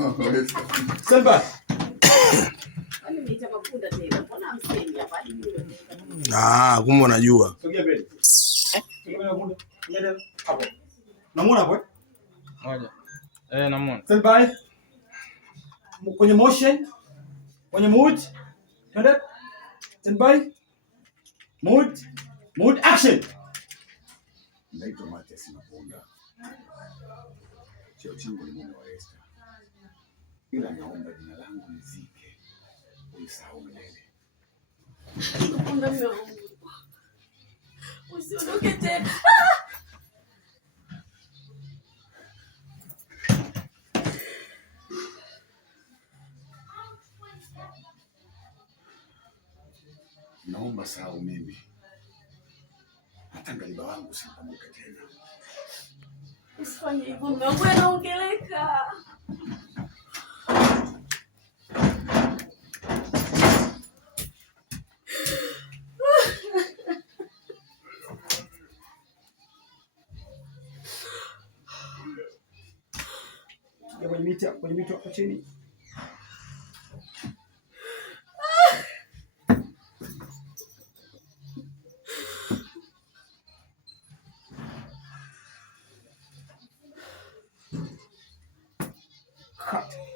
Stand by. Kumbe unajua. Sogea mbele. Hapo. Namuona hapo? Moja. Namuona. Stand by. Kwenye motion. Kwenye mood. Twende. Stand by. Mood action. Naitwa Matias Mapunda. Cheo changu ni mume wa Esther. Ila naomba jina langu lizike. Usisahau milele. Usiondoke tena. Naomba sahau mimi. Hata ngaliba wangu usikumbuke tena. Usifanye hivyo, mume wangu anaongeleka. Kwenye miti hapo chini. Cut.